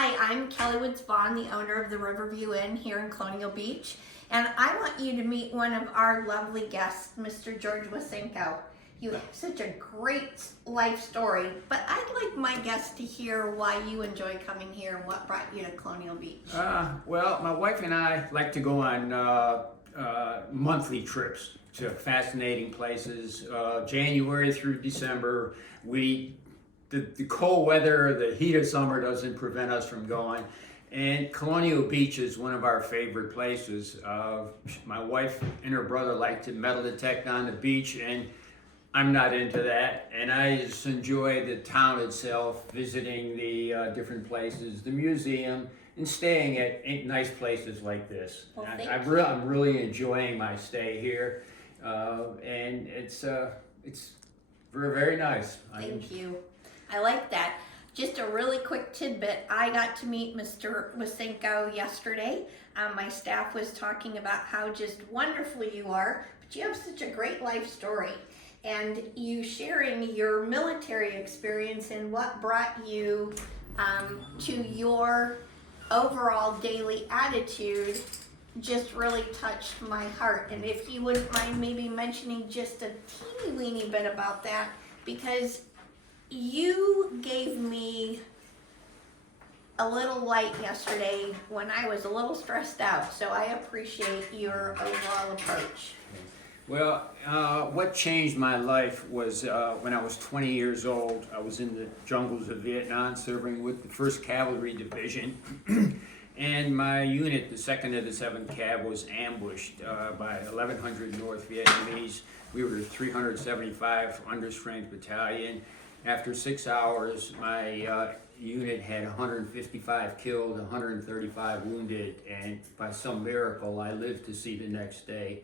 Hi, I'm Kelly Woods Vaughn, the owner of the Riverview Inn here in Colonial Beach, and I want you to meet one of our lovely guests, Mr. George Wasenko. You have such a great life story, but I'd like my guests to hear why you enjoy coming here and what brought you to Colonial Beach. Well, my wife and I like to go on monthly trips to fascinating places. January through December, the cold weather, the heat of summer doesn't prevent us from going. And Colonial Beach is one of our favorite places. My wife and her brother like to metal detect on the beach, and I'm not into that. And I just enjoy the town itself, visiting the different places, the museum, and staying at nice places like this. Well, I'm really enjoying my stay here, and it's very, very nice. Thank you. I like that. Just a really quick tidbit. I got to meet Mr. Wasenko yesterday. My staff was talking about how just wonderful you are, but you have such a great life story. And you sharing your military experience and what brought you to your overall daily attitude just really touched my heart. And if you wouldn't mind maybe mentioning just a teeny weeny bit about that, because you gave me a little light yesterday when I was a little stressed out, so I appreciate your overall approach. Well, what changed my life was when I was 20 years old. I was in the jungles of Vietnam serving with the 1st Cavalry Division, and my unit, the 2nd of the 7th Cav, was ambushed by 1,100 North Vietnamese. We were 375 understrength battalion. After 6 hours, my unit had 155 killed, 135 wounded, and by some miracle, I lived to see the next day.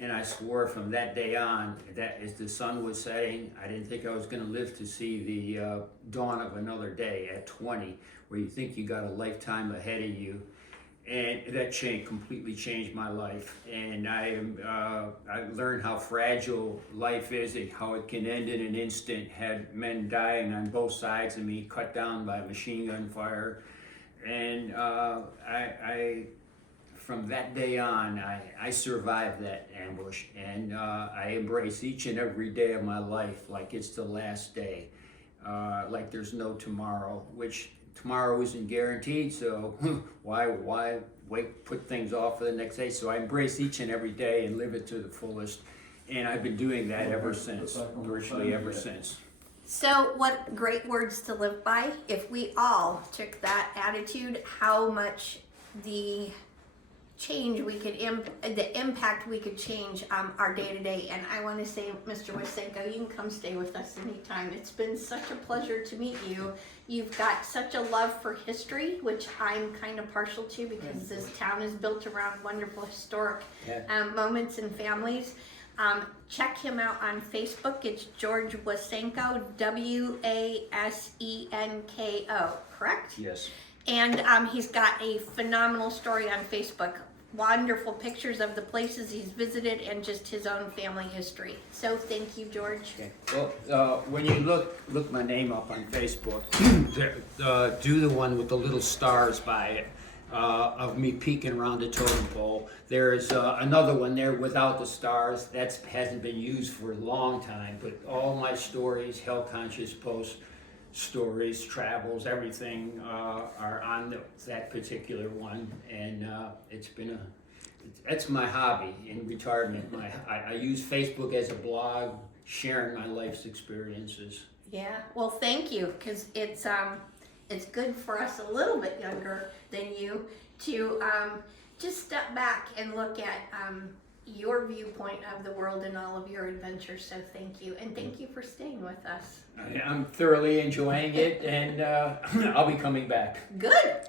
And I swore from that day on, that as the sun was setting, I didn't think I was going to live to see the dawn of another day at 20, where you think you got a lifetime ahead of you. And that completely changed my life. And I learned how fragile life is, and how it can end in an instant. Had men dying on both sides of me, cut down by machine gun fire. And from that day on, I survived that ambush, and I embrace each and every day of my life like it's the last day, like there's no tomorrow, which tomorrow isn't guaranteed, so why put things off for the next day? So I embrace each and every day and live it to the fullest, and I've been doing that ever since, virtually ever since. So what great words to live by. If we all took that attitude, how much the change we could, the impact we could change our day to day. And I want to say, Mr. Wasenko, you can come stay with us anytime. It's been such a pleasure to meet you. You've got such a love for history, which I'm kind of partial to, because this town is built around wonderful historic moments and families. Check him out on Facebook. It's George Wasenko, Wasenko, correct? Yes. And he's got a phenomenal story on Facebook. Wonderful pictures of the places he's visited and just his own family history. So thank you, George. Okay. Well, when you look my name up on Facebook, do the one with the little stars by it, of me peeking around the totem pole. There's another one there without the stars. That hasn't been used for a long time, but all my stories, health conscious posts, stories, travels, everything are on that particular one, and that's my hobby in retirement. I use Facebook as a blog, sharing my life's experiences. Yeah, well, thank you, because it's good for us a little bit younger than you to just step back and look at your viewpoint of the world and all of your adventures. So thank you, and thank you for staying with us. I'm thoroughly enjoying it, and I'll be coming back. Good.